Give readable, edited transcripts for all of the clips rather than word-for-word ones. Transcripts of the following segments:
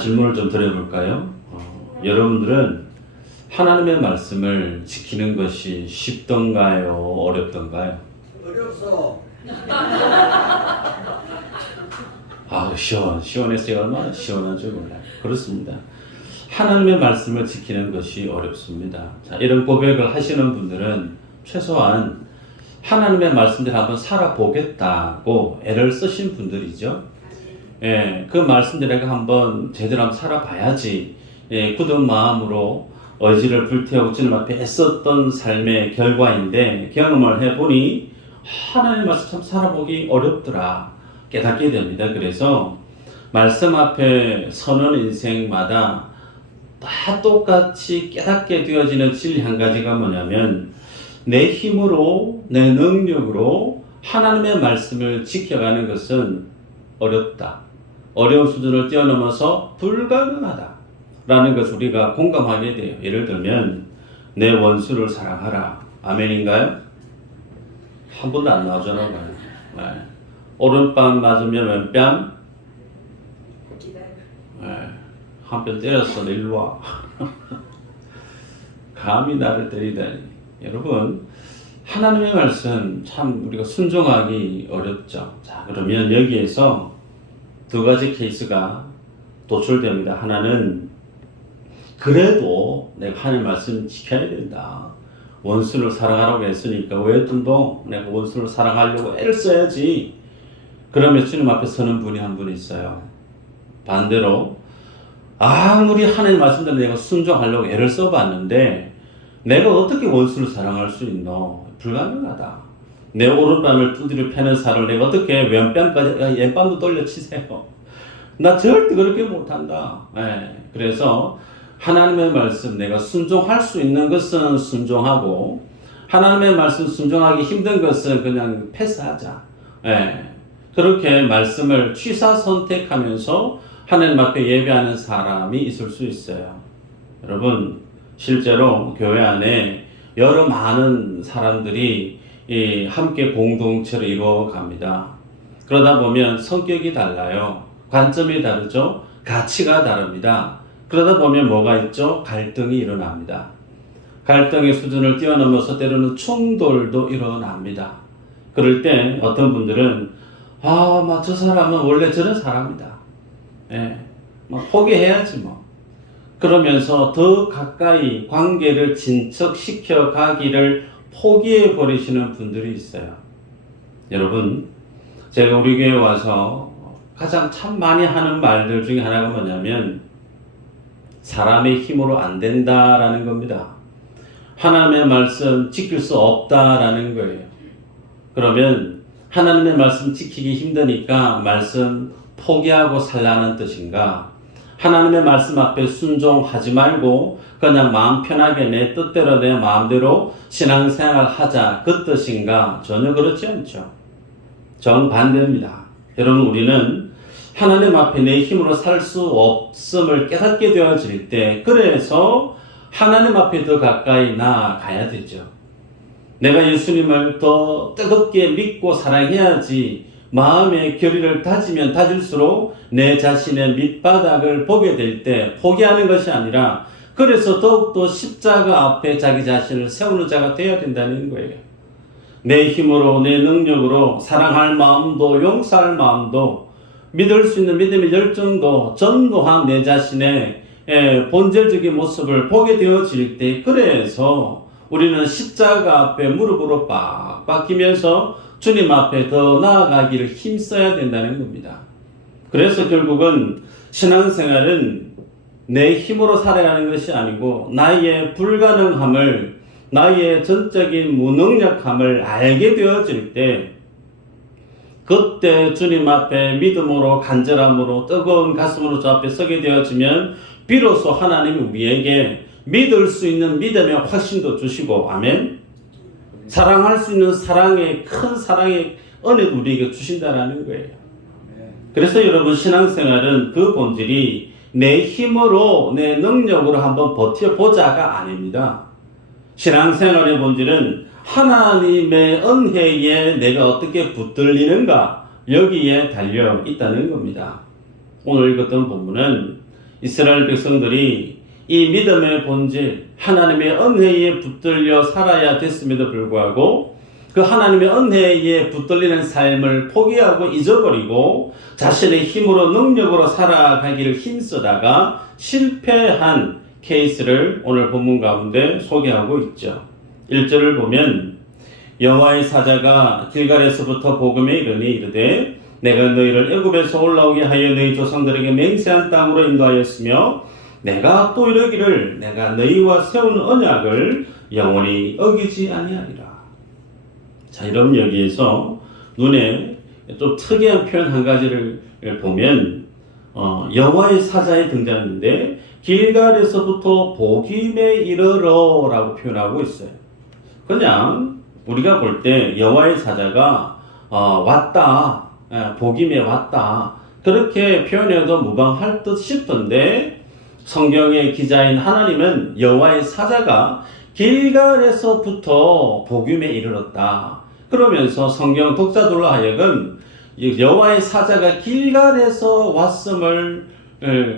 질문을 좀 드려볼까요? 여러분들은 하나님의 말씀을 지키는 것이 쉽던가요? 어렵던가요? 어렵소. 시원했어요. 얼마나 시원한지 몰라요. 그렇습니다. 하나님의 말씀을 지키는 것이 어렵습니다. 자, 이런 고백을 하시는 분들은 최소한 하나님의 말씀대로 한번 살아보겠다고 애를 쓰신 분들이죠. 예, 그 말씀대로 내가 한번 제대로 한번 살아봐야지. 예, 굳은 마음으로 의지를 불태우고 주님 앞에 애썼던 삶의 결과인데 경험을 해보니 하나님의 말씀 참 살아보기 어렵더라 깨닫게 됩니다. 그래서 말씀 앞에 서는 인생마다 다 똑같이 깨닫게 되어지는 진리 한 가지가 뭐냐면 내 힘으로 내 능력으로 하나님의 말씀을 지켜가는 것은 어렵다. 어려운 수준을 뛰어넘어서 불가능하다 라는 것을 우리가 공감하게 돼요. 예를 들면 내 원수를 사랑하라. 아멘인가요? 한 번도 안 나오잖아요. 네. 오른뺨 맞으면 왼뺨 한 편 때렸어. 너 일로 와. 감히 나를 때리다니. 여러분 하나님의 말씀 참 우리가 순종하기 어렵죠. 자, 그러면 여기에서 두 가지 케이스가 도출됩니다. 하나는 그래도 내가 하나님 말씀 지켜야 된다. 원수를 사랑하라고 했으니까 왜 또 내가 원수를 사랑하려고 애를 써야지. 그러면 주님 앞에 서는 분이 한 분 있어요. 반대로 아무리 하나님 말씀대로 내가 순종하려고 애를 써봤는데 내가 어떻게 원수를 사랑할 수 있노? 불가능하다. 내 오른뺨을 두드려 패는 살을 내가 어떻게 왼뺨까지 왼뺨도 돌려 치세요. 나 절대 그렇게 못한다. 네. 그래서 하나님의 말씀 내가 순종할 수 있는 것은 순종하고 하나님의 말씀 순종하기 힘든 것은 그냥 패스하자. 네. 그렇게 말씀을 취사 선택하면서 하나님 앞에 예배하는 사람이 있을 수 있어요. 여러분 실제로 교회 안에 여러 많은 사람들이 함께 공동체를 이루어갑니다. 그러다 보면 성격이 달라요. 관점이 다르죠. 가치가 다릅니다. 그러다 보면 뭐가 있죠? 갈등이 일어납니다. 갈등의 수준을 뛰어넘어서 때로는 충돌도 일어납니다. 그럴 때 어떤 분들은 저 사람은 원래 저런 사람이다. 예, 포기해야지 뭐. 그러면서 더 가까이 관계를 진척시켜 가기를 포기해 버리시는 분들이 있어요. 여러분, 제가 우리 교회 와서 가장 참 많이 하는 말들 중에 하나가 뭐냐면 사람의 힘으로 안 된다라는 겁니다. 하나님의 말씀 지킬 수 없다라는 거예요. 그러면 하나님의 말씀 지키기 힘드니까 말씀 포기하고 살라는 뜻인가? 하나님의 말씀 앞에 순종하지 말고 그냥 마음 편하게 내 뜻대로 내 마음대로 신앙생활 하자 그 뜻인가? 전혀 그렇지 않죠. 정반대입니다. 여러분 우리는 하나님 앞에 내 힘으로 살 수 없음을 깨닫게 되어질 때 그래서 하나님 앞에 더 가까이 나아가야 되죠. 내가 예수님을 더 뜨겁게 믿고 사랑해야지 마음의 결의를 다지면 다질수록 내 자신의 밑바닥을 보게 될 때 포기하는 것이 아니라 그래서 더욱더 십자가 앞에 자기 자신을 세우는 자가 되어야 된다는 거예요. 내 힘으로 내 능력으로 사랑할 마음도 용서할 마음도 믿을 수 있는 믿음의 열정도 전도한 내 자신의 본질적인 모습을 보게 되어질 때 그래서 우리는 십자가 앞에 무릎으로 빡빡 기면서 주님 앞에 더 나아가기를 힘써야 된다는 겁니다. 그래서 결국은 신앙생활은 내 힘으로 살아가는 것이 아니고 나의 불가능함을 나의 전적인 무능력함을 알게 되어질 때 그때 주님 앞에 믿음으로 간절함으로 뜨거운 가슴으로 주 앞에 서게 되어지면 비로소 하나님이 우리에게 믿을 수 있는 믿음의 확신도 주시고 아멘. 사랑할 수 있는 사랑의 큰 사랑의 은혜도 우리에게 주신다라는 거예요. 그래서 여러분 신앙생활은 그 본질이 내 힘으로 내 능력으로 한번 버텨보자가 아닙니다. 신앙생활의 본질은 하나님의 은혜에 내가 어떻게 붙들리는가 여기에 달려 있다는 겁니다. 오늘 읽었던 본문은 이스라엘 백성들이 이 믿음의 본질, 하나님의 은혜에 붙들려 살아야 됐음에도 불구하고 그 하나님의 은혜에 붙들리는 삶을 포기하고 잊어버리고 자신의 힘으로 능력으로 살아가기를 힘쓰다가 실패한 케이스를 오늘 본문 가운데 소개하고 있죠. 1절을 보면 여호와의 사자가 길갈에서부터 복음에 이르니 이르되 내가 너희를 애굽에서 올라오게 하여 너희 조상들에게 맹세한 땅으로 인도하였으며 내가 또 이르기를 내가 너희와 세운 언약을 영원히 어기지 아니하리라. 자, 여러분 여기에서 눈에 좀 특이한 표현 한 가지를 보면 여호와의 사자의 등장인데 길갈에서부터 복임에 이르러라고 표현하고 있어요. 그냥 우리가 볼 때 여호와의 사자가 왔다, 복임에 왔다 그렇게 표현해도 무방할 듯 싶던데 성경의 기자인 하나님은 여호와의 사자가 길갈에서부터 복임에 이르렀다. 그러면서 성경 독자들로 하여금 여호와의 사자가 길갈에서 왔음을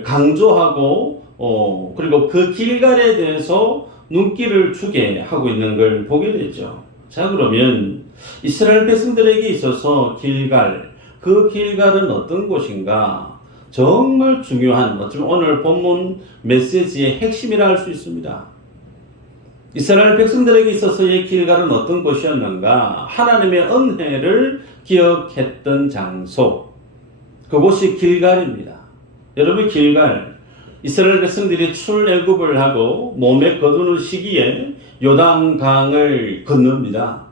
강조하고 그리고 그 길갈에 대해서 눈길을 주게 하고 있는 걸 보게 되죠. 자, 그러면 이스라엘 백성들에게 있어서 길갈, 그 길갈은 어떤 곳인가? 정말 중요한, 어쩌면 오늘 본문 메시지의 핵심이라 할 수 있습니다. 이스라엘 백성들에게 있어서의 길갈은 어떤 곳이었는가? 하나님의 은혜를 기억했던 장소, 그곳이 길갈입니다. 여러분, 길갈, 이스라엘 백성들이 출애굽을 하고 몸에 거두는 시기에 요단강을 건넙니다.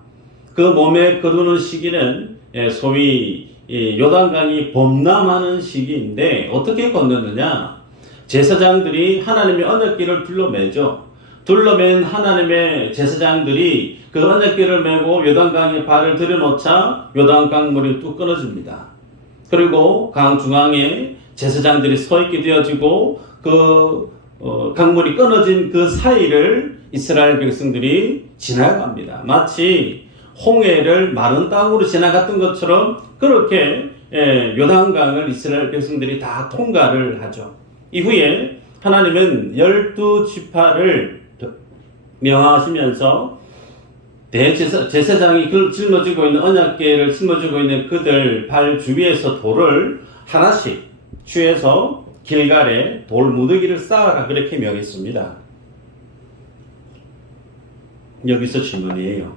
그 몸에 거두는 시기는 소위 요단강이 범람하는 시기인데 어떻게 건넜느냐? 제사장들이 하나님의 언약궤를 둘러매죠. 둘러맨 하나님의 제사장들이 그 언약궤를 메고 요단강에 발을 들여놓자 요단강 물이 뚝 끊어집니다. 그리고 강 중앙에 제사장들이 서 있게 되어지고 그 강물이 끊어진 그 사이를 이스라엘 백성들이 지나갑니다. 마치 홍해를 마른 땅으로 지나갔던 것처럼 그렇게 요단강을 이스라엘 백성들이 다 통과를 하죠. 이후에 하나님은 12지파를 명하시면서 제사장이 짊어지고 있는 언약궤를 짊어지고 있는 그들 발 주위에서 돌을 하나씩 취해서 길갈에 돌 무더기를 쌓아라 그렇게 명했습니다. 여기서 질문이에요.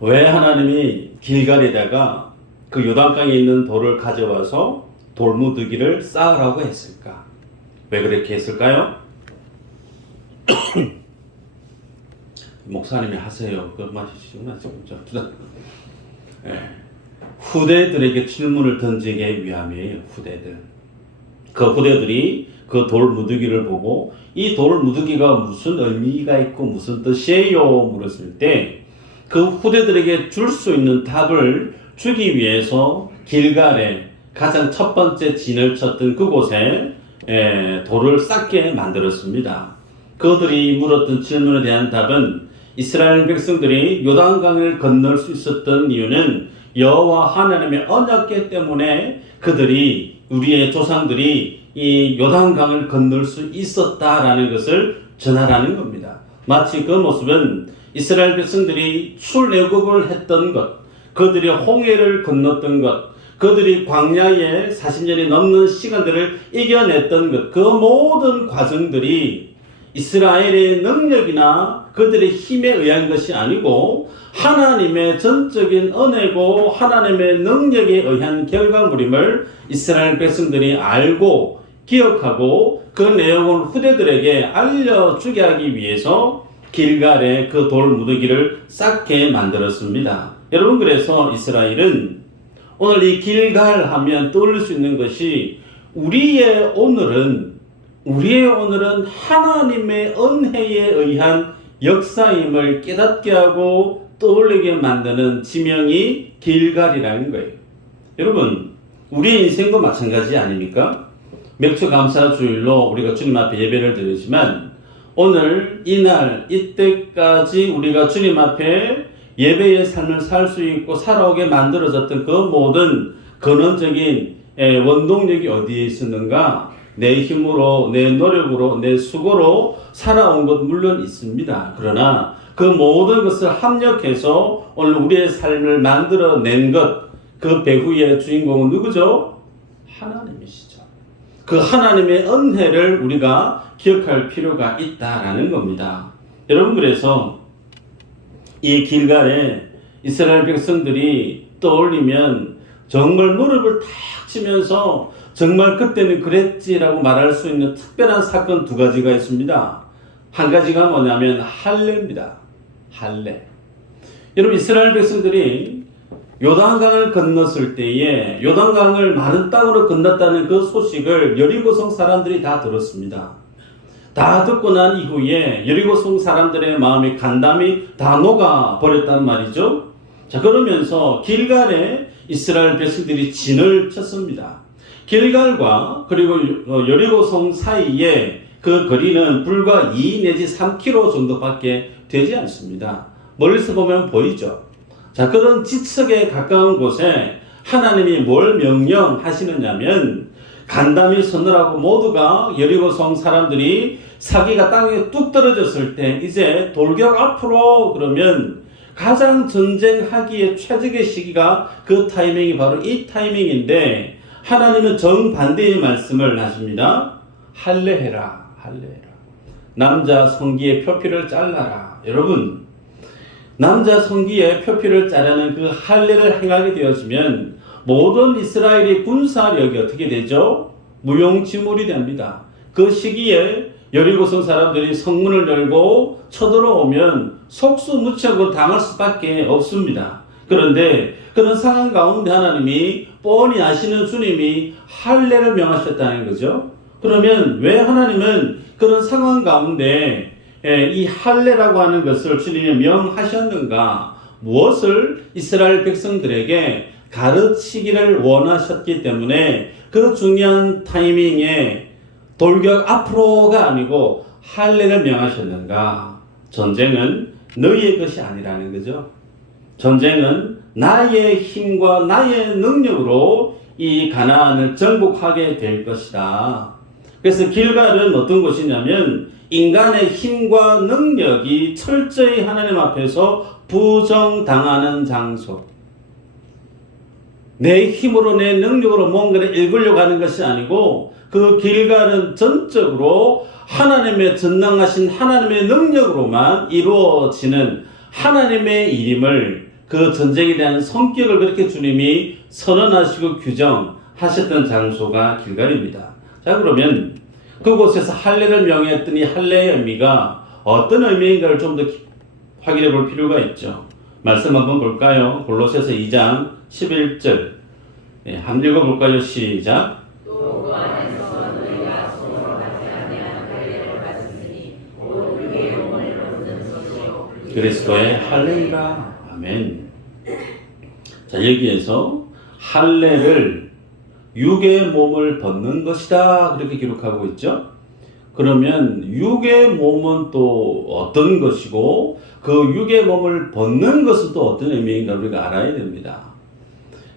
왜 하나님이 길갈에다가 그 요단강에 있는 돌을 가져와서 돌무더기를 쌓으라고 했을까? 왜 그렇게 했을까요? 목사님이 하세요. 그 맞으시구나 지금. 후대들에게 질문을 던지기 위함이에요. 후대들. 그 후대들이 그 돌무더기를 보고 이 돌무더기가 무슨 의미가 있고 무슨 뜻이에요? 물었을 때 그 후대들에게 줄 수 있는 답을 주기 위해서 길갈에 가장 첫 번째 진을 쳤던 그곳에 돌을 쌓게 만들었습니다. 그들이 물었던 질문에 대한 답은 이스라엘 백성들이 요단강을 건널 수 있었던 이유는 여호와 하나님의 언약궤 때문에 그들이 우리의 조상들이 이 요단강을 건널 수 있었다라는 것을 전하라는 겁니다. 마치 그 모습은 이스라엘 백성들이 출애굽을 했던 것, 그들이 홍해를 건넜던 것, 그들이 광야에 40년이 넘는 시간들을 이겨냈던 것, 그 모든 과정들이 이스라엘의 능력이나 그들의 힘에 의한 것이 아니고 하나님의 전적인 은혜고 하나님의 능력에 의한 결과물임을 이스라엘 백성들이 알고 기억하고 그 내용을 후대들에게 알려주게 하기 위해서 길갈에 그 돌 무더기를 쌓게 만들었습니다. 여러분, 그래서 이스라엘은 오늘 이 길갈 하면 떠올릴 수 있는 것이 우리의 오늘은 하나님의 은혜에 의한 역사임을 깨닫게 하고 떠올리게 만드는 지명이 길갈이라는 거예요. 여러분, 우리 인생도 마찬가지 아닙니까? 맥주 감사 주일로 우리가 주님 앞에 예배를 드리지만 오늘 이날 이때까지 우리가 주님 앞에 예배의 삶을 살 수 있고 살아오게 만들어졌던 그 모든 근원적인 원동력이 어디에 있었는가? 내 힘으로, 내 노력으로, 내 수고로 살아온 것 물론 있습니다. 그러나 그 모든 것을 합력해서 오늘 우리의 삶을 만들어낸 것, 그 배후의 주인공은 누구죠? 하나님이시죠. 그 하나님의 은혜를 우리가 기억할 필요가 있다라는 겁니다. 여러분, 그래서 이 길갈에 이스라엘 백성들이 떠올리면 정말 무릎을 탁 치면서 정말 그때는 그랬지라고 말할 수 있는 특별한 사건 두 가지가 있습니다. 한 가지가 뭐냐면 할례입니다. 할례. 여러분, 이스라엘 백성들이 요단강을 건넜을 때에 요단강을 마른 땅으로 건넜다는 그 소식을 여리고성 사람들이 다 들었습니다. 다 듣고 난 이후에 여리고성 사람들의 마음이 간담이 다 녹아버렸단 말이죠. 자, 그러면서 길갈에 이스라엘 백성들이 진을 쳤습니다. 길갈과 그리고 여리고성 사이에 그 거리는 불과 2 내지 3km 정도밖에 되지 않습니다. 멀리서 보면 보이죠. 자, 그런 지척에 가까운 곳에 하나님이 뭘 명령하시느냐면 간담이 서느라고 모두가 여리고성 사람들이 사기가 땅에 뚝 떨어졌을 때 이제 돌격 앞으로 그러면 가장 전쟁하기에 최적의 시기가 그 타이밍이 바로 이 타이밍인데 하나님은 정반대의 말씀을 하십니다. 할례해라. 할례해라. 남자 성기의 표피를 잘라라. 여러분, 남자 성기의 표피를 자르는 그 할례를 행하게 되어지면 모든 이스라엘의 군사력이 어떻게 되죠? 무용지물이 됩니다. 그 시기에 여리고성 사람들이 성문을 열고 쳐들어오면 속수무책으로 당할 수밖에 없습니다. 그런데 그런 상황 가운데 하나님이 뻔히 아시는 주님이 할례를 명하셨다는 거죠. 그러면 왜 하나님은 그런 상황 가운데 이 할례라고 하는 것을 주님이 명하셨는가? 무엇을 이스라엘 백성들에게 가르치기를 원하셨기 때문에 그 중요한 타이밍에 돌격 앞으로가 아니고 할례를 명하셨는가? 전쟁은 너희의 것이 아니라는 거죠. 전쟁은 나의 힘과 나의 능력으로 이 가나안을 정복하게 될 것이다. 그래서 길갈은 어떤 곳이냐면 인간의 힘과 능력이 철저히 하나님 앞에서 부정당하는 장소. 내 힘으로 내 능력으로 뭔가를 읽으려고 하는 것이 아니고 그 길갈은 전적으로 하나님의 전능하신 하나님의 능력으로만 이루어지는 하나님의 일임을 그 전쟁에 대한 성격을 그렇게 주님이 선언하시고 규정하셨던 장소가 길갈입니다. 자, 그러면 그곳에서 할례를 명했더니 할례의 의미가 어떤 의미인가를 좀 더 확인해 볼 필요가 있죠. 말씀 한번 볼까요? 골로새서 2장 11절. 한번 읽어볼까요? 시작. 또 그 안에서 너희가 손으로 하지 아니한 할례를 받으시니 곧 육의 몸을 벗는 것이요 그리스도의 할례이라. 아멘. 자, 여기에서 할례를 육의 몸을 벗는 것이다 그렇게 기록하고 있죠. 그러면 육의 몸은 또 어떤 것이고 그 육의 몸을 벗는 것은 또 어떤 의미인가 우리가 알아야 됩니다.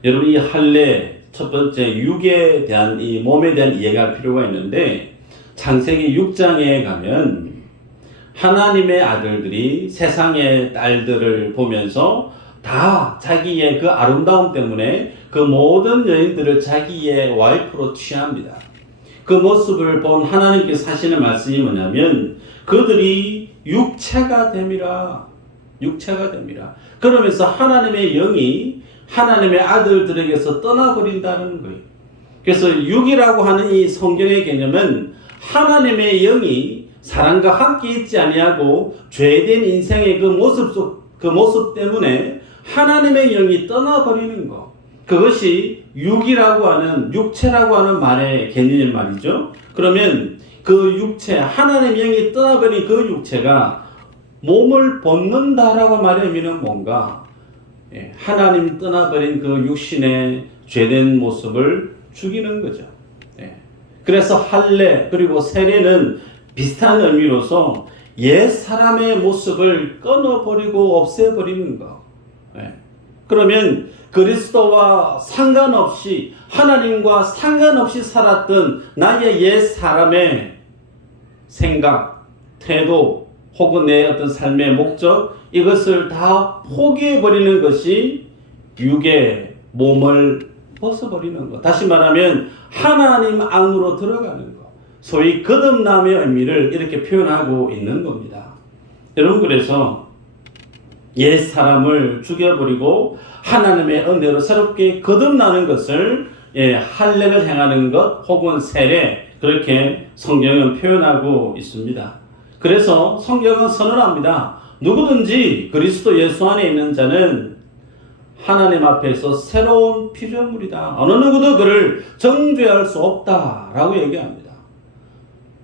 여러분, 이 할례 첫 번째 육에 대한 이 몸에 대한 이해가 할 필요가 있는데 창세기 6장에 가면 하나님의 아들들이 세상의 딸들을 보면서 다 자기의 그 아름다움 때문에 그 모든 여인들을 자기의 와이프로 취합니다. 그 모습을 본 하나님께서 하시는 말씀이 뭐냐면 그들이 육체가 됨이라. 육체가 됨이라. 그러면서 하나님의 영이 하나님의 아들들에게서 떠나버린다는 거예요. 그래서 육이라고 하는 이 성경의 개념은 하나님의 영이 사람과 함께 있지 아니하고 죄된 인생의 그 모습 때문에 하나님의 영이 떠나버리는 것. 그것이 육이라고 하는, 육체라고 하는 말의 개념인 말이죠. 그러면 그 육체, 하나님의 영이 떠나버린 그 육체가 몸을 벗는다라고 말의 의미는 뭔가? 하나님 떠나버린 그 육신의 죄된 모습을 죽이는 거죠. 그래서 할례 그리고 세례는 비슷한 의미로서 옛 사람의 모습을 끊어버리고 없애버리는 거. 그러면 그리스도와 상관없이, 하나님과 상관없이 살았던 나의 옛 사람의 생각, 태도, 혹은 내 어떤 삶의 목적, 이것을 다 포기해버리는 것이 육의 몸을 벗어버리는 것. 다시 말하면 하나님 안으로 들어가는 것. 소위 거듭남의 의미를 이렇게 표현하고 있는 겁니다. 여러분, 그래서 옛 사람을 죽여버리고 하나님의 은혜로 새롭게 거듭나는 것을 할례를 행하는 것 혹은 세례, 그렇게 성경은 표현하고 있습니다. 그래서 성경은 선언합니다. 누구든지 그리스도 예수 안에 있는 자는 하나님 앞에서 새로운 피조물이다. 어느 누구도 그를 정죄할 수 없다라고 얘기합니다.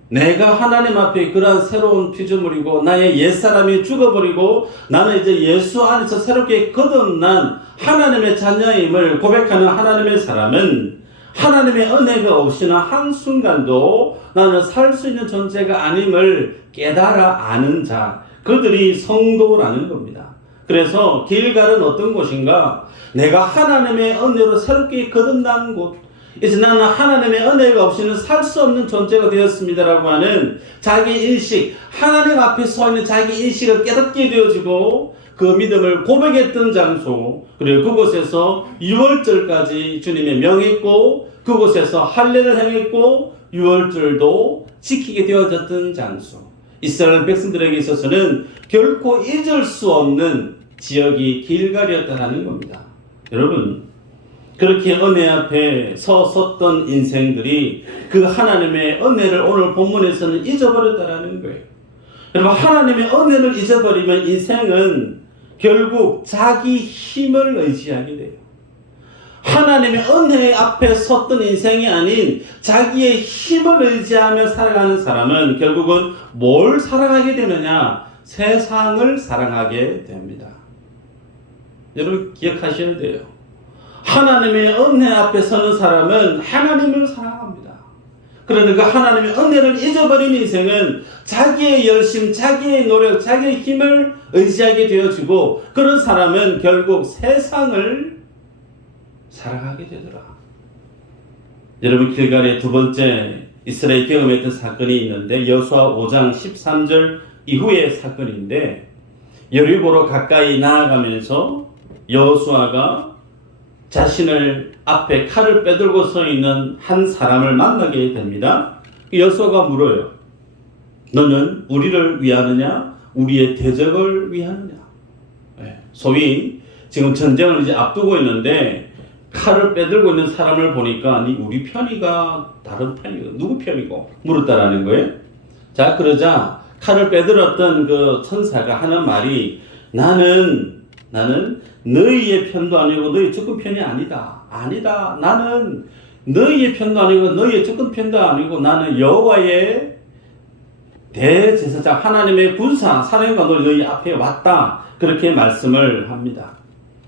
내가 하나님 앞에 그러한 새로운 피조물이고 나의 옛사람이 죽어버리고 나는 이제 예수 안에서 새롭게 거듭난 하나님의 자녀임을 고백하는 하나님의 사람은 하나님의 은혜가 없이는 한순간도 나는 살 수 있는 존재가 아님을 깨달아 아는 자, 그들이 성도라는 겁니다. 그래서 길갈은 어떤 곳인가? 내가 하나님의 은혜로 새롭게 거듭난 곳, 이제 나는 하나님의 은혜가 없이는 살 수 없는 존재가 되었습니다라고 하는 자기 인식, 하나님 앞에 서 있는 자기 인식을 깨닫게 되어지고 그 믿음을 고백했던 장소, 그리고 그곳에서 유월절까지 주님의 명했고 그곳에서 할례를 행했고 유월절도 지키게 되어졌던 장소, 이스라엘 백성들에게 있어서는 결코 잊을 수 없는 지역이 길갈이었다는 겁니다. 여러분, 그렇게 은혜 앞에 섰던 인생들이 그 하나님의 은혜를 오늘 본문에서는 잊어버렸다는 거예요. 여러분, 하나님의 은혜를 잊어버리면 인생은 결국 자기 힘을 의지하게 돼요. 하나님의 은혜 앞에 섰던 인생이 아닌 자기의 힘을 의지하며 살아가는 사람은 결국은 뭘 사랑하게 되느냐? 세상을 사랑하게 됩니다. 여러분, 기억하셔야 돼요. 하나님의 은혜 앞에 서는 사람은 하나님을 사랑합니다. 그런데 그 하나님의 은혜를 잊어버린 인생은 자기의 열심, 자기의 노력, 자기의 힘을 의지하게 되어지고 그런 사람은 결국 세상을 사랑하게 되더라. 여러분, 길갈의 두 번째 이스라엘 경험했던 사건이 있는데 여호수아 5장 13절 이후의 사건인데, 여리고로 가까이 나아가면서 여호수아가 자신을 앞에 칼을 빼들고 서 있는 한 사람을 만나게 됩니다. 여호수아가 물어요. 너는 우리를 위하느냐? 우리의 대적을 위하느냐? 소위 지금 전쟁을 이제 앞두고 있는데 칼을 빼들고 있는 사람을 보니까 아니 우리 편이가 다른 편이고 누구 편이고 물었다라는 거예요. 자, 그러자 칼을 빼들었던 그 천사가 하는 말이 나는 너희의 편도 아니고 너희 주권 편이 아니다. 아니다. 나는 너희의 편도 아니고 너희의 주권 편도 아니고 나는 여호와의 대제사장 하나님의 군사 사령관으로 너희 앞에 왔다. 그렇게 말씀을 합니다.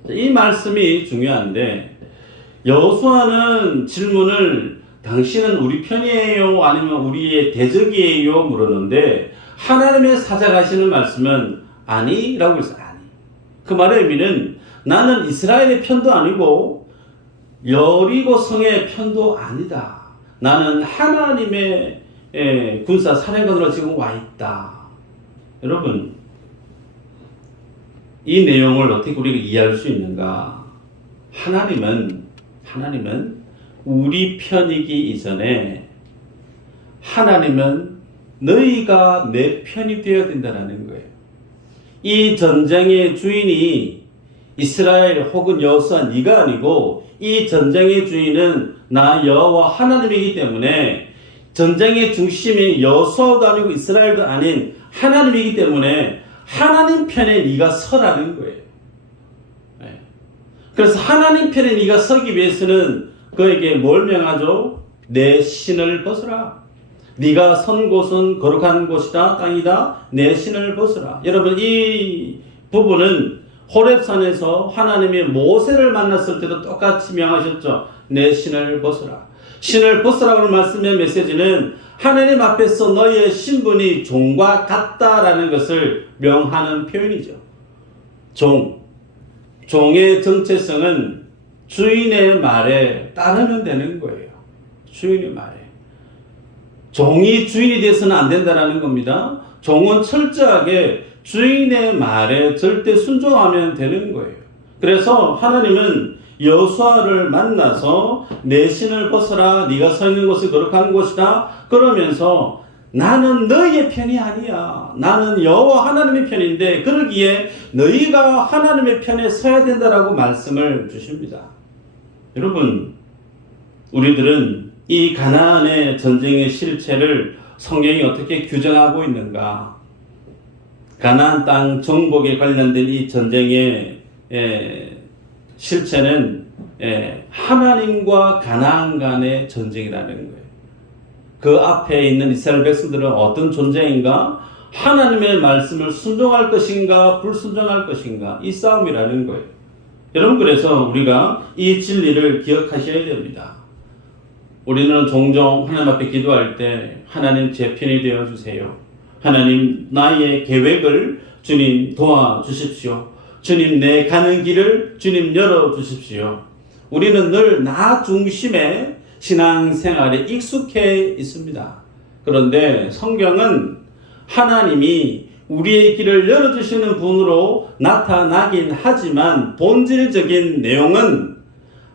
이 말씀이 중요한데 여호수아는 질문을 당신은 우리 편이에요? 아니면 우리의 대적이에요? 물었는데 하나님의 사자가 하시는 말씀은 아니라고 했어요. 아니. 그 말의 의미는 나는 이스라엘의 편도 아니고 여리고 성의 편도 아니다. 나는 하나님의 군사 사령관으로 지금 와 있다. 여러분, 이 내용을 어떻게 우리가 이해할 수 있는가? 하나님은 우리 편이기 이전에 하나님은 너희가 내 편이 되어야 된다는 거예요. 이 전쟁의 주인이 이스라엘 혹은 여호수아 네가 아니고 이 전쟁의 주인은 나 여호와 하나님이기 때문에 전쟁의 중심이 여호수아도 아니고 이스라엘도 아닌 하나님이기 때문에 하나님 편에 네가 서라는 거예요. 그래서 하나님 편에 네가 서기 위해서는 그에게 뭘 명하죠? 내 신을 벗어라. 네가 선 곳은 거룩한 곳이다, 땅이다. 내 신을 벗어라. 여러분, 이 부분은 호렙산에서 하나님이 모세를 만났을 때도 똑같이 명하셨죠. 내 신을 벗어라. 신을 벗으라고 하는 말씀의 메시지는 하나님 앞에서 너의 신분이 종과 같다라는 것을 명하는 표현이죠. 종. 종의 정체성은 주인의 말에 따르면 되는 거예요. 주인의 말에. 종이 주인이 돼서는 안 된다는 겁니다. 종은 철저하게 주인의 말에 절대 순종하면 되는 거예요. 그래서 하나님은 여호수아를 만나서 내 신을 벗어라, 네가 서 있는 곳이 거룩한 곳이다 그러면서 나는 너희의 편이 아니야. 나는 여호와 하나님의 편인데 그러기에 너희가 하나님의 편에 서야 된다라고 말씀을 주십니다. 여러분, 우리들은 이 가나안의 전쟁의 실체를 성경이 어떻게 규정하고 있는가? 가나안 땅 정복에 관련된 이 전쟁의 실체는 하나님과 가나안 간의 전쟁이라는 거예요. 그 앞에 있는 이스라엘 백성들은 어떤 존재인가? 하나님의 말씀을 순종할 것인가 불순종할 것인가? 이 싸움이라는 거예요. 여러분, 그래서 우리가 이 진리를 기억하셔야 됩니다. 우리는 종종 하나님 앞에 기도할 때 하나님 제 편이 되어 주세요. 하나님 나의 계획을 주님 도와주십시오. 주님 내 가는 길을 주님 열어주십시오. 우리는 늘 나 중심의 신앙생활에 익숙해 있습니다. 그런데 성경은 하나님이 우리의 길을 열어주시는 분으로 나타나긴 하지만 본질적인 내용은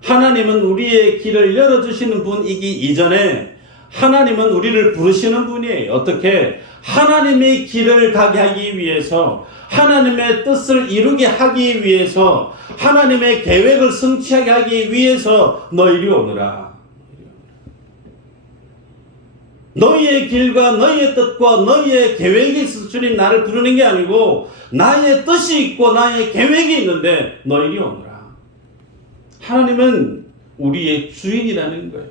하나님은 우리의 길을 열어주시는 분이기 이전에 하나님은 우리를 부르시는 분이에요. 어떻게? 하나님의 길을 가게 하기 위해서, 하나님의 뜻을 이루게 하기 위해서, 하나님의 계획을 성취하게 하기 위해서 너 이리 오너라. 너희의 길과 너희의 뜻과 너희의 계획이 있어서 주님 나를 부르는 게 아니고 나의 뜻이 있고 나의 계획이 있는데 너 이리 오너라. 하나님은 우리의 주인이라는 거예요.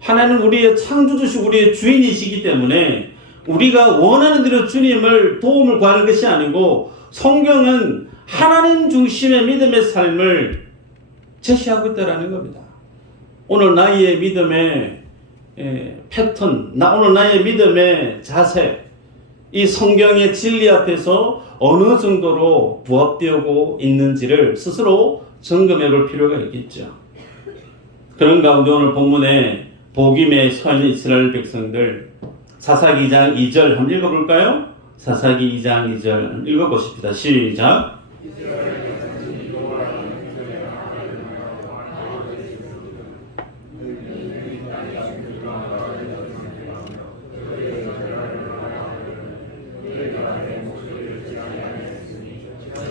하나님은 우리의 창조주시고 우리의 주인이시기 때문에 우리가 원하는 대로 주님을 도움을 구하는 것이 아니고 성경은 하나님 중심의 믿음의 삶을 제시하고 있다는 겁니다. 오늘 나의 믿음의 패턴, 오늘 나의 믿음의 자세, 이 성경의 진리 앞에서 어느 정도로 부합되고 있는지를 스스로 점검해 볼 필요가 있겠죠. 그런 가운데 오늘 본문에 복임에 서 있는 이스라엘 백성들 사사기 2장 2절 한번 읽어볼까요? 사사기 2장 2절 읽어보십시다. 시작.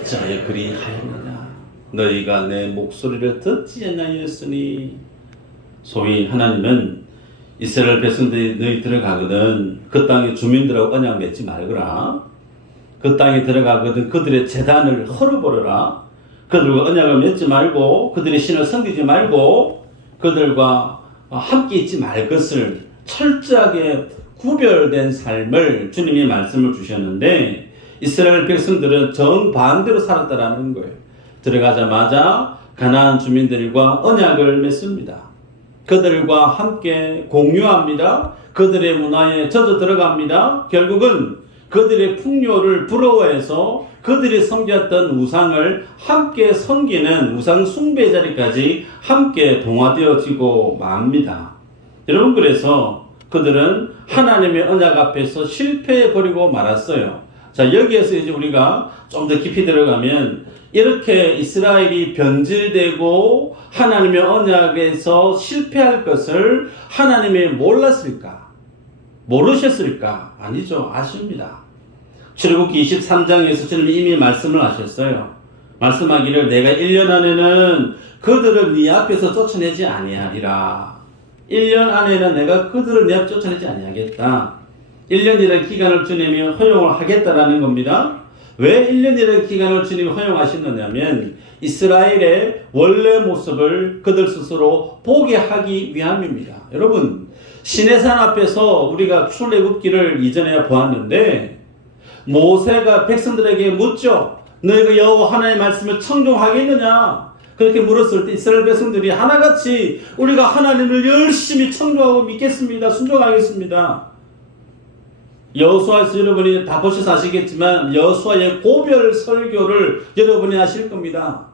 어찌하여 그리 하였느냐? 너희가 내 목소리를 듣지 아니하였으니. 소위 하나님은 이스라엘 백성들이 너희 들어가거든 그 땅의 주민들하고 언약 맺지 말거라. 그 땅에 들어가거든 그들의 제단을 헐어버려라. 그들과 언약을 맺지 말고 그들의 신을 섬기지 말고 그들과 함께 있지 말 것을 철저하게 구별된 삶을 주님이 말씀을 주셨는데 이스라엘 백성들은 정반대로 살았다라는 거예요. 들어가자마자 가나안 주민들과 언약을 맺습니다. 그들과 함께 공유합니다. 그들의 문화에 젖어 들어갑니다. 결국은 그들의 풍요를 부러워해서 그들이 섬겼던 우상을 함께 섬기는 우상 숭배 자리까지 함께 동화되어지고 맙니다. 여러분, 그래서 그들은 하나님의 언약 앞에서 실패해버리고 말았어요. 자, 여기에서 이제 우리가 좀 더 깊이 들어가면 이렇게 이스라엘이 변질되고 하나님의 언약에서 실패할 것을 하나님이 몰랐을까? 모르셨을까? 아니죠. 아십니다. 출애굽기 23장에서 주님이 이미 말씀을 하셨어요. 말씀하기를 내가 1년 안에는 그들을 네 앞에서 쫓아내지 아니하리라. 1년 안에는 내가 그들을 내 앞에 쫓아내지 아니하겠다. 1년이라는 기간을 주님이 허용을 하겠다라는 겁니다. 왜 1년이라는 기간을 주님이 허용하셨느냐면 이스라엘의 원래 모습을 그들 스스로 보게 하기 위함입니다. 여러분, 시내산 앞에서 우리가 출애굽기를 이전에 보았는데 모세가 백성들에게 묻죠. 너희가 여호와 하나님의 말씀을 청종하겠느냐? 그렇게 물었을 때 이스라엘 백성들이 하나같이 우리가 하나님을 열심히 청종하고 믿겠습니다. 순종하겠습니다. 여호수아에서 여러분이 다 보셔서 아시겠지만 여호수아의 고별 설교를 여러분이 아실 겁니다.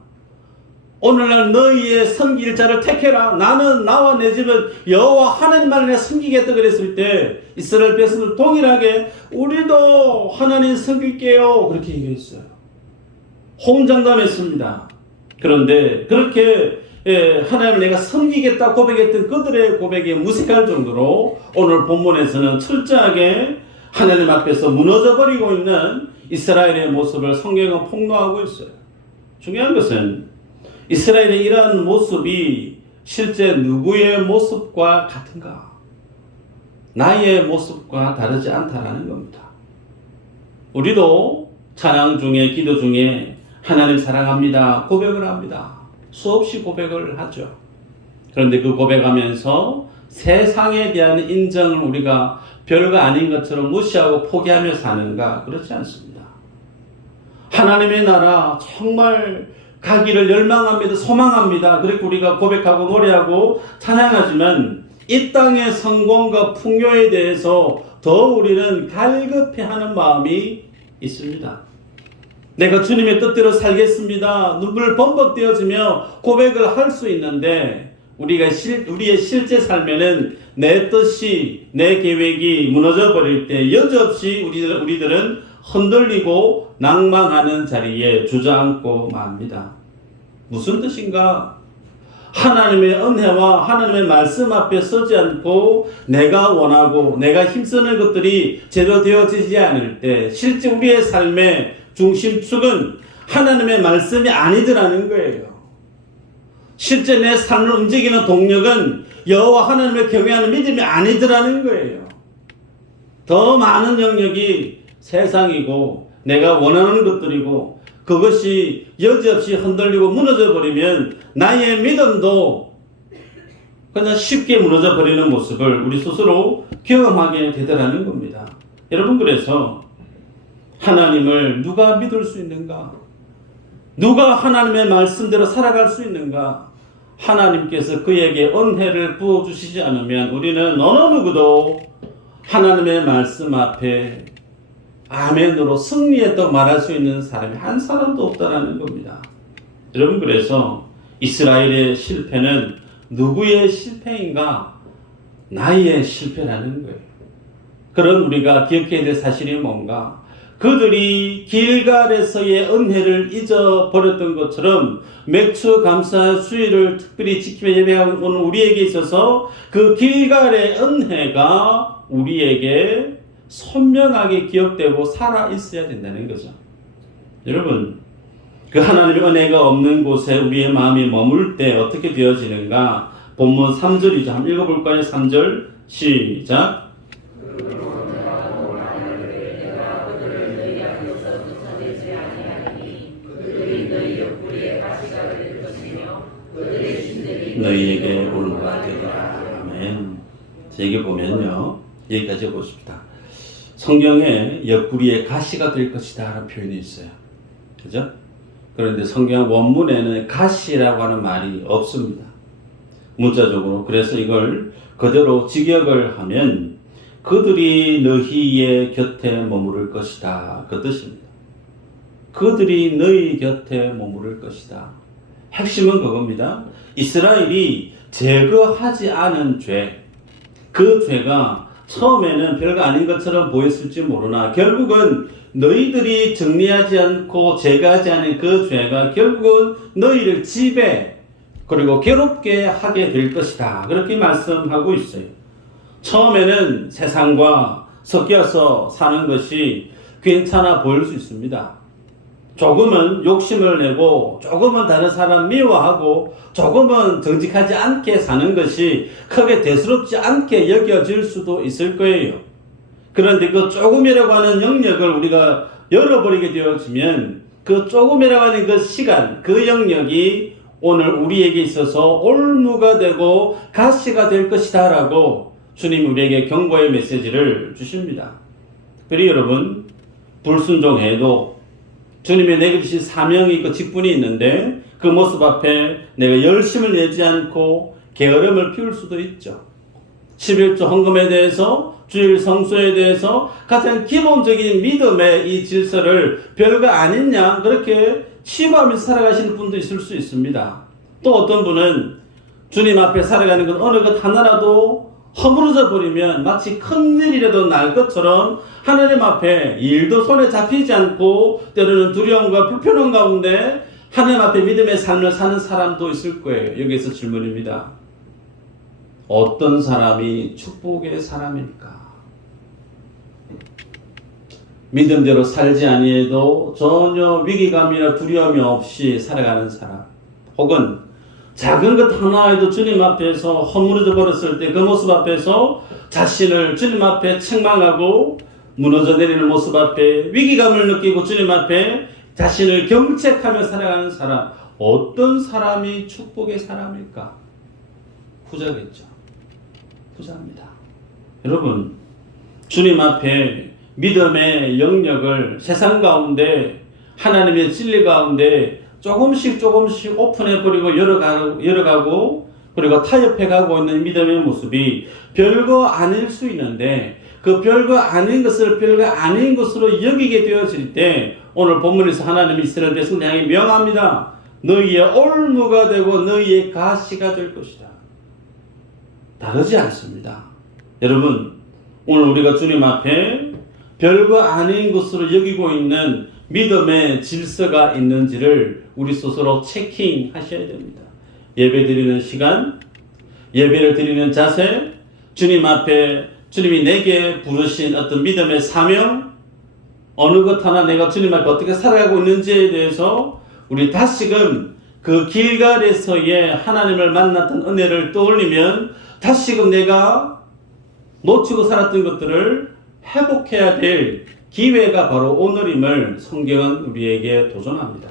오늘날 너희의 섬길 자를 택해라. 나는 나와 내 집은 여호와 하나님만을 섬기겠다 그랬을 때 이스라엘 백성들 동일하게 우리도 하나님 섬길게요 그렇게 얘기했어요. 호언장담했습니다. 그런데 그렇게 하나님을 내가 섬기겠다 고백했던 그들의 고백이 무색할 정도로 오늘 본문에서는 철저하게 하나님 앞에서 무너져버리고 있는 이스라엘의 모습을 성경은 폭로하고 있어요. 중요한 것은 이스라엘의 이러한 모습이 실제 누구의 모습과 같은가? 나의 모습과 다르지 않다라는 겁니다. 우리도 찬양 중에 기도 중에 하나님 사랑합니다 고백을 합니다. 수없이 고백을 하죠. 그런데 그 고백하면서 세상에 대한 인정을 우리가 별거 아닌 것처럼 무시하고 포기하며 사는가? 그렇지 않습니다. 하나님의 나라 정말 가기를 열망합니다. 소망합니다. 그렇게 우리가 고백하고 노래하고 찬양하지만 이 땅의 성공과 풍요에 대해서 더 우리는 갈급해하는 마음이 있습니다. 내가 주님의 뜻대로 살겠습니다. 눈물 범벅되어지며 고백을 할 수 있는데 우리의 실제 삶에는 내 뜻이 내 계획이 무너져 버릴 때 여지없이 우리들은 흔들리고 낭망하는 자리에 주저앉고 맙니다. 무슨 뜻인가? 하나님의 은혜와 하나님의 말씀 앞에 서지 않고 내가 원하고 내가 힘쓰는 것들이 제대로 되어지지 않을 때 실제 우리의 삶의 중심축은 하나님의 말씀이 아니더라는 거예요. 실제 내 삶을 움직이는 동력은 여호와 하나님을 경외하는 믿음이 아니더라는 거예요. 더 많은 영역이 세상이고 내가 원하는 것들이고 그것이 여지없이 흔들리고 무너져 버리면 나의 믿음도 그냥 쉽게 무너져 버리는 모습을 우리 스스로 경험하게 되더라는 겁니다. 여러분, 그래서 하나님을 누가 믿을 수 있는가? 누가 하나님의 말씀대로 살아갈 수 있는가? 하나님께서 그에게 은혜를 부어주시지 않으면 우리는 어느 누구도 하나님의 말씀 앞에 아멘으로 승리했다고 말할 수 있는 사람이 한 사람도 없다는 겁니다. 여러분, 그래서 이스라엘의 실패는 누구의 실패인가? 나의 실패라는 거예요. 그런 우리가 기억해야 될 사실이 뭔가? 그들이 길갈에서의 은혜를 잊어버렸던 것처럼 맥주 감사 수일을 특별히 지키며 예배하고 오는 우리에게 있어서 그 길갈의 은혜가 우리에게 선명하게 기억되고 살아있어야 된다는 거죠. 여러분, 그 하나님의 은혜가 없는 곳에 우리의 마음이 머물 때 어떻게 되어지는가? 본문 3절이죠. 한번 읽어볼까요? 3절 시작. 너희에게 올무가 되리라. 아멘. 여기 보면요, 여기까지 보십니다. 성경에 옆구리에 가시가 될 것이다 라는 표현이 있어요. 그죠? 그런데 성경 원문에는 가시라고 하는 말이 없습니다. 문자적으로. 그래서 이걸 그대로 직역을 하면 그들이 너희의 곁에 머무를 것이다, 그 뜻입니다. 그들이 너희 곁에 머무를 것이다. 핵심은 그겁니다. 이스라엘이 제거하지 않은 죄, 그 죄가 처음에는 별거 아닌 것처럼 보였을지 모르나 결국은 너희들이 정리하지 않고 제거하지 않은 그 죄가 결국은 너희를 지배 그리고 괴롭게 하게 될 것이다, 그렇게 말씀하고 있어요. 처음에는 세상과 섞여서 사는 것이 괜찮아 보일 수 있습니다. 조금은 욕심을 내고 조금은 다른 사람 미워하고 조금은 정직하지 않게 사는 것이 크게 대수롭지 않게 여겨질 수도 있을 거예요. 그런데 그 조금이라고 하는 영역을 우리가 열어버리게 되어지면 그 조금이라고 하는 그 시간, 그 영역이 오늘 우리에게 있어서 올무가 되고 가시가 될 것이다 라고 주님 우리에게 경고의 메시지를 주십니다. 그리고 여러분, 불순종해도 주님의 내게 주신 사명이 있고 직분이 있는데 그 모습 앞에 내가 열심을 내지 않고 게으름을 피울 수도 있죠. 11조 헌금에 대해서 주일 성수에 대해서 가장 기본적인 믿음의 이 질서를 별거 아닌 양 그렇게 치부하면서 살아가시는 분도 있을 수 있습니다. 또 어떤 분은 주님 앞에 살아가는 것 어느 것 하나라도 허물어져 버리면 마치 큰일이라도 날 것처럼 하나님 앞에 일도 손에 잡히지 않고 때로는 두려움과 불편함 가운데 하나님 앞에 믿음의 삶을 사는 사람도 있을 거예요. 여기에서 질문입니다. 어떤 사람이 축복의 사람일까? 믿음대로 살지 아니해도 전혀 위기감이나 두려움이 없이 살아가는 사람, 혹은 작은 것 하나에도 주님 앞에서 허물어져 버렸을 때 그 모습 앞에서 자신을 주님 앞에 책망하고 무너져 내리는 모습 앞에 위기감을 느끼고 주님 앞에 자신을 경책하며 살아가는 사람, 어떤 사람이 축복의 사람일까? 후자겠죠. 후자입니다. 여러분, 주님 앞에 믿음의 영역을 세상 가운데 하나님의 진리 가운데 조금씩 오픈해버리고 열어가고 그리고 타협해가고 있는 믿음의 모습이 별거 아닐 수 있는데 그 별거 아닌 것을 별거 아닌 것으로 여기게 되어질 때 오늘 본문에서 하나님이 이스라엘 백성을 향해 명합니다. 너희의 올무가 되고 너희의 가시가 될 것이다. 다르지 않습니다. 여러분, 오늘 우리가 주님 앞에 별거 아닌 것으로 여기고 있는 믿음의 질서가 있는지를 우리 스스로 체킹하셔야 됩니다. 예배 드리는 시간, 예배를 드리는 자세, 주님 앞에 주님이 내게 부르신 어떤 믿음의 사명, 어느 것 하나 내가 주님 앞에 어떻게 살아가고 있는지에 대해서 우리 다시금 그 길갈에서의 하나님을 만났던 은혜를 떠올리면 다시금 내가 놓치고 살았던 것들을 회복해야 될 기회가 바로 오늘임을 성경은 우리에게 도전합니다.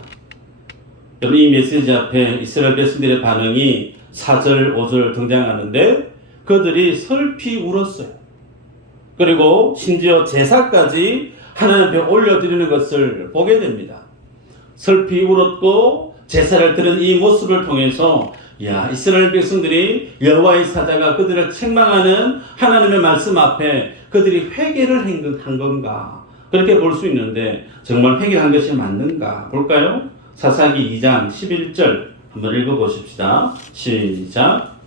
여러분, 이 메시지 앞에 이스라엘 백성들의 반응이 4절, 5절 등장하는데 그들이 슬피 울었어요. 그리고 심지어 제사까지 하나님 앞에 올려드리는 것을 보게 됩니다. 슬피 울었고 제사를 드린 이 모습을 통해서 이스라엘 백성들이 여호와의 사자가 그들을 책망하는 하나님의 말씀 앞에 그들이 회개를 한 건가? 그렇게 볼 수 있는데 정말 회개한 것이 맞는가? 볼까요? 사사기 2장 11절 한번 읽어보십시다. 시작.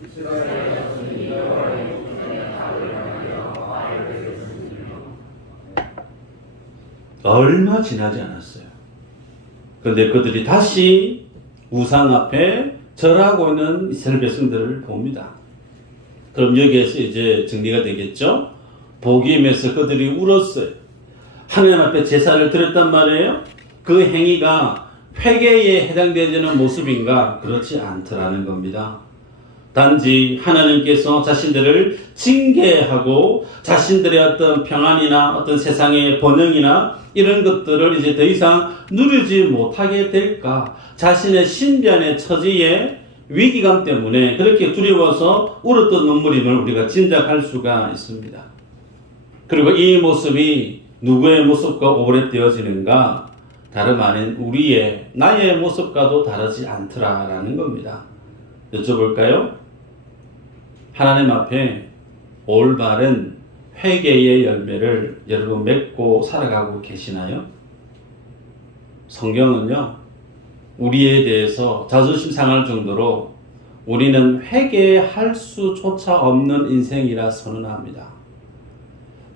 얼마 지나지 않았어요. 그런데 그들이 다시 우상 앞에 절하고 있는 이스라엘 백성들을 봅니다. 그럼 여기에서 이제 정리가 되겠죠? 복임에서 그들이 울었어요. 하나님 앞에 제사를 드렸단 말이에요. 그 행위가 회개에 해당되는 모습인가? 그렇지 않더라는 겁니다. 단지 하나님께서 자신들을 징계하고 자신들의 어떤 평안이나 어떤 세상의 번영이나 이런 것들을 이제 더 이상 누리지 못하게 될까? 자신의 신변의 처지의 위기감 때문에 그렇게 두려워서 울었던 눈물임을 우리가 짐작할 수가 있습니다. 그리고 이 모습이 누구의 모습과 오버랩되어지는가? 다름 아닌 나의 모습과도 다르지 않더라라는 겁니다. 여쭤볼까요? 하나님 앞에 올바른 회개의 열매를 여러분 맺고 살아가고 계시나요? 성경은요, 우리에 대해서 자존심 상할 정도로 우리는 회개할 수조차 없는 인생이라 선언합니다.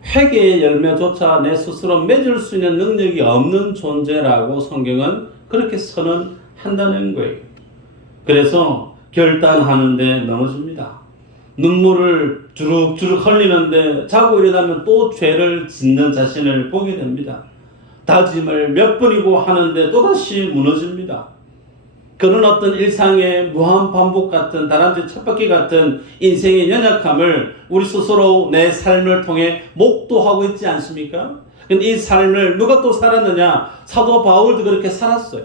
회개의 열매조차 내 스스로 맺을 수 있는 능력이 없는 존재라고 성경은 그렇게 선언한다는 거예요. 그래서 결단하는데 넘어집니다. 눈물을 주룩주룩 흘리는데 자고 일어나면 또 죄를 짓는 자신을 보게 됩니다. 다짐을 몇 번이고 하는데 또다시 무너집니다. 그런 어떤 일상의 무한 반복 같은 다람쥐 쳇바퀴 같은 인생의 연약함을 우리 스스로 내 삶을 통해 목도하고 있지 않습니까? 근데 이 삶을 누가 또 살았느냐? 사도 바울도 그렇게 살았어요.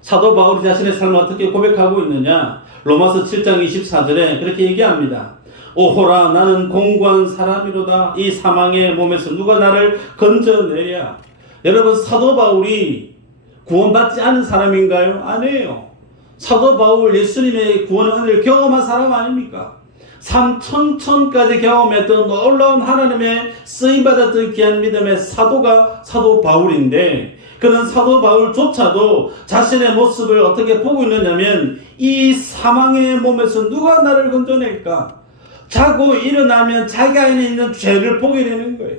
사도 바울이 자신의 삶을 어떻게 고백하고 있느냐? 로마서 7장 24절에 그렇게 얘기합니다. 오호라 나는 공고한 사람이로다. 이 사망의 몸에서 누가 나를 건져내랴. 여러분, 사도 바울이 구원받지 않은 사람인가요? 아니에요. 사도 바울 예수님의 구원 은혜를 경험한 사람 아닙니까? 삼천천까지 경험했던 놀라운 하나님의 쓰임받았던 귀한 믿음의 사도가 사도 바울인데, 그런 사도 바울조차도 자신의 모습을 어떻게 보고 있느냐면, 이 사망의 몸에서 누가 나를 건져낼까? 자고 일어나면 자기 안에 있는 죄를 보게 되는 거예요.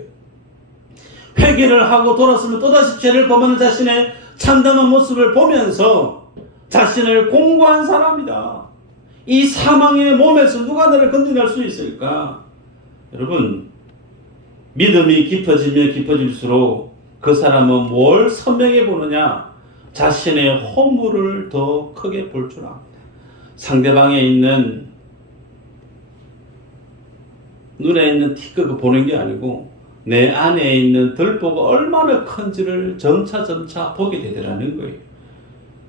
회개를 하고 돌아서면 또다시 죄를 범하는 자신의 참담한 모습을 보면서 자신을 공고한 사람이다. 이 사망의 몸에서 누가 나를 건져낼 수 있을까? 여러분, 믿음이 깊어지면 깊어질수록 그 사람은 뭘 선명해 보느냐? 자신의 허물을 더 크게 볼 줄 압니다. 상대방에 있는, 눈에 있는 티끌을 보는 게 아니고 내 안에 있는 들보가 얼마나 큰지를 점차 보게 되더라는 거예요.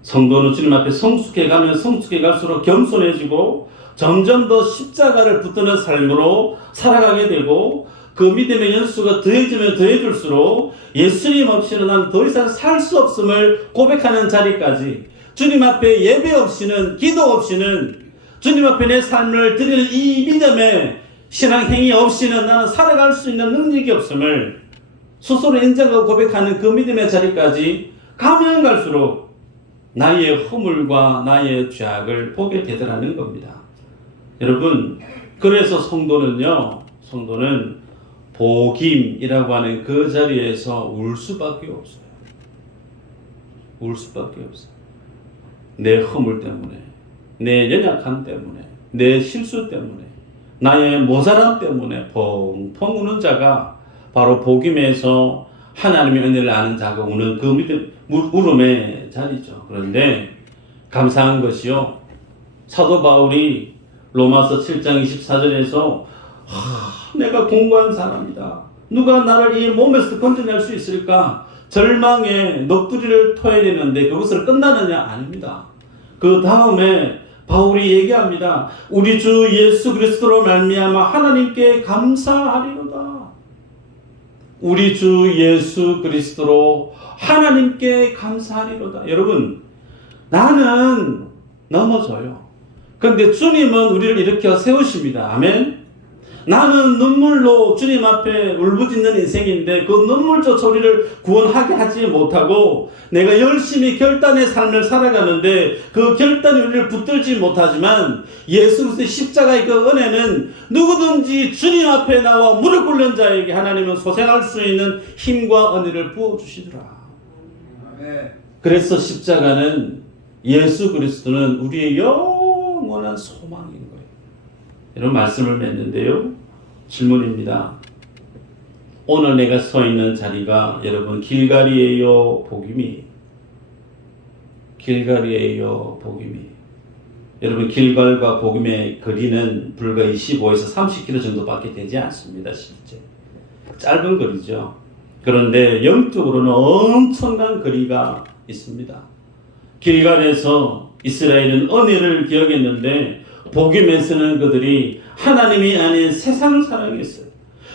성도는 주님 앞에 성숙해 가면 성숙해 갈수록 겸손해지고 점점 더 십자가를 붙드는 삶으로 살아가게 되고, 그 믿음의 연수가 더해지면 더해질수록 예수님 없이는 난 더 이상 살 수 없음을 고백하는 자리까지, 주님 앞에 예배 없이는, 기도 없이는, 주님 앞에 내 삶을 드리는 이 믿음의 신앙 행위 없이는 나는 살아갈 수 있는 능력이 없음을 스스로 인정하고 고백하는 그 믿음의 자리까지 가면 갈수록 나의 허물과 나의 죄악을 보게 되더라는 겁니다. 여러분, 그래서 성도는 복임이라고 하는 그 자리에서 울 수밖에 없어요. 울 수밖에 없어요. 내 허물 때문에, 내 연약함 때문에, 내 실수 때문에, 나의 모자람 때문에 펑펑 우는 자가 바로 복임에서 하나님의 은혜를 아는 자가 우는 그 믿음, 울음의 자리죠. 그런데 감사한 것이요, 사도 바울이 로마서 7장 24절에서 내가 공고한 사람이다. 누가 나를 이 몸에서 건져낼 수 있을까? 절망에 넋두리를 토해내는데 그것을 끝나느냐? 아닙니다. 그 다음에 바울이 얘기합니다. 우리 주 예수 그리스도로 말미암아 하나님께 감사하리로다. 우리 주 예수 그리스도로 하나님께 감사하리로다. 여러분, 나는 넘어져요. 그런데 주님은 우리를 일으켜 세우십니다. 아멘. 나는 눈물로 주님 앞에 울부짖는 인생인데 그 눈물조차 우리를 구원하게 하지 못하고 내가 열심히 결단의 삶을 살아가는데 그 결단이 우리를 붙들지 못하지만 예수 그리스도의 십자가의 그 은혜는 누구든지 주님 앞에 나와 무릎 꿇는 자에게 하나님은 소생할 수 있는 힘과 은혜를 부어주시더라. 그래서 십자가는, 예수 그리스도는 우리의 영원한 소망인 거예요. 이런 말씀을 맺는데요, 질문입니다. 오늘 내가 서 있는 자리가 여러분 길가리에요, 복임이? 길가리에요, 복임이? 여러분, 길갈과 복임의 거리는 불과 25에서 30km 정도밖에 되지 않습니다. 실제 짧은 거리죠. 그런데 영적으로는 엄청난 거리가 있습니다. 길갈에서 이스라엘은 은혜를 기억했는데 복임에서는 그들이 하나님이 아닌 세상 사랑했어요.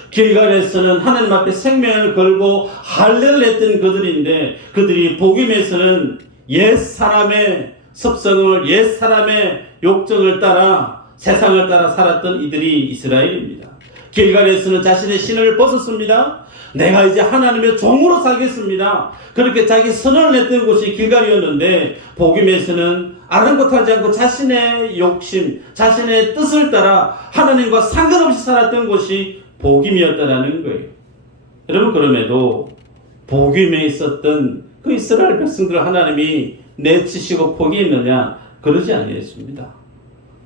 길갈에서는 하나님 앞에 생명을 걸고 할례를 했던 그들인데 그들이 복임에서는 옛사람의 습성을, 옛사람의 욕정을 따라, 세상을 따라 살았던 이들이 이스라엘입니다. 길갈에서는 자신의 신을 벗었습니다. 내가 이제 하나님의 종으로 살겠습니다. 그렇게 자기 선언을 냈던 곳이 길갈이었는데 복임에서는 아랑곳하지 않고 자신의 욕심, 자신의 뜻을 따라 하나님과 상관없이 살았던 곳이 복임이었다라는 거예요. 여러분, 그럼에도 복임에 있었던 그 이스라엘 백성들을 하나님이 내치시고 포기했느냐? 그러지 아니했습니다.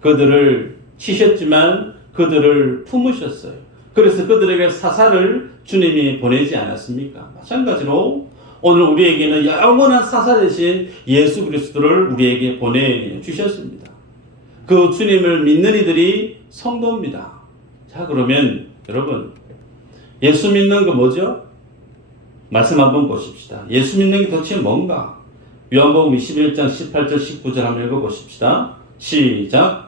그들을 치셨지만 그들을 품으셨어요. 그래서 그들에게 사사를 주님이 보내지 않았습니까? 마찬가지로 오늘 우리에게는 영원한 사사 되신 예수 그리스도를 우리에게 보내주셨습니다. 그 주님을 믿는 이들이 성도입니다. 자, 그러면 여러분, 예수 믿는 거 뭐죠? 말씀 한번 보십시다. 예수 믿는 게 도대체 뭔가? 요한복음 21장 18절 19절 한번 읽어보십시다. 시작.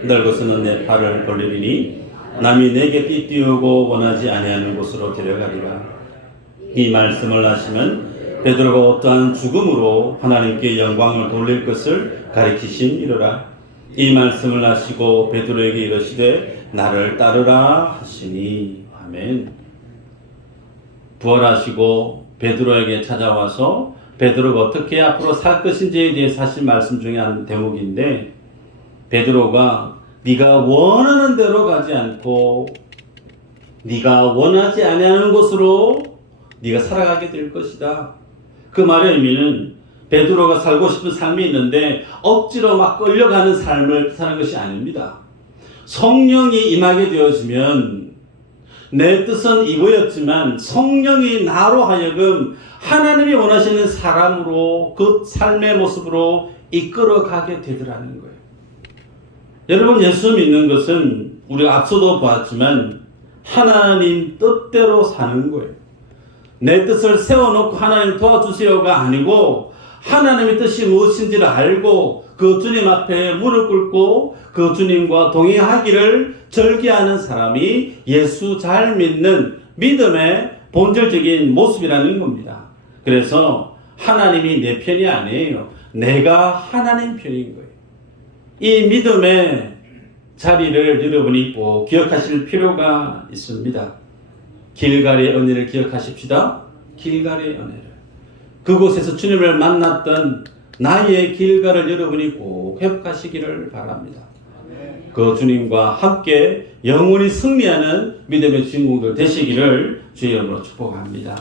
늙어서는 내 팔을 벌리리니 남이 내게 삐띄우고 원하지 아니하는 곳으로 데려가리라. 이 말씀을 하시면 베드로가 어떠한 죽음으로 하나님께 영광을 돌릴 것을 가리키심이로라. 이 말씀을 하시고 베드로에게 이르시되 나를 따르라 하시니. 아멘. 부활하시고 베드로에게 찾아와서 베드로가 어떻게 앞으로 살 것인지에 대해서 하신 말씀 중에 한 대목인데, 베드로가 네가 원하는 대로 가지 않고 네가 원하지 아니하는 곳으로 네가 살아가게 될 것이다. 그 말의 의미는 베드로가 살고 싶은 삶이 있는데 억지로 막 끌려가는 삶을 사는 것이 아닙니다. 성령이 임하게 되어지면, 내 뜻은 이거였지만 성령이 나로 하여금 하나님이 원하시는 사람으로, 그 삶의 모습으로 이끌어가게 되더라는 거예요. 여러분, 예수 믿는 것은 우리가 앞서도 보았지만 하나님 뜻대로 사는 거예요. 내 뜻을 세워놓고 하나님 도와주세요가 아니고, 하나님의 뜻이 무엇인지를 알고 그 주님 앞에 무릎 꿇고 그 주님과 동행하기를 절기하는 사람이 예수 잘 믿는 믿음의 본질적인 모습이라는 겁니다. 그래서 하나님이 내 편이 아니에요. 내가 하나님 편인 거예요. 이 믿음의 자리를 여러분이 꼭 기억하실 필요가 있습니다. 길갈의 은혜를 기억하십시다. 길갈의 은혜를. 그곳에서 주님을 만났던 나의 길갈을 여러분이 꼭 회복하시기를 바랍니다. 그 주님과 함께 영원히 승리하는 믿음의 주인공들 되시기를 주의 이름으로 축복합니다.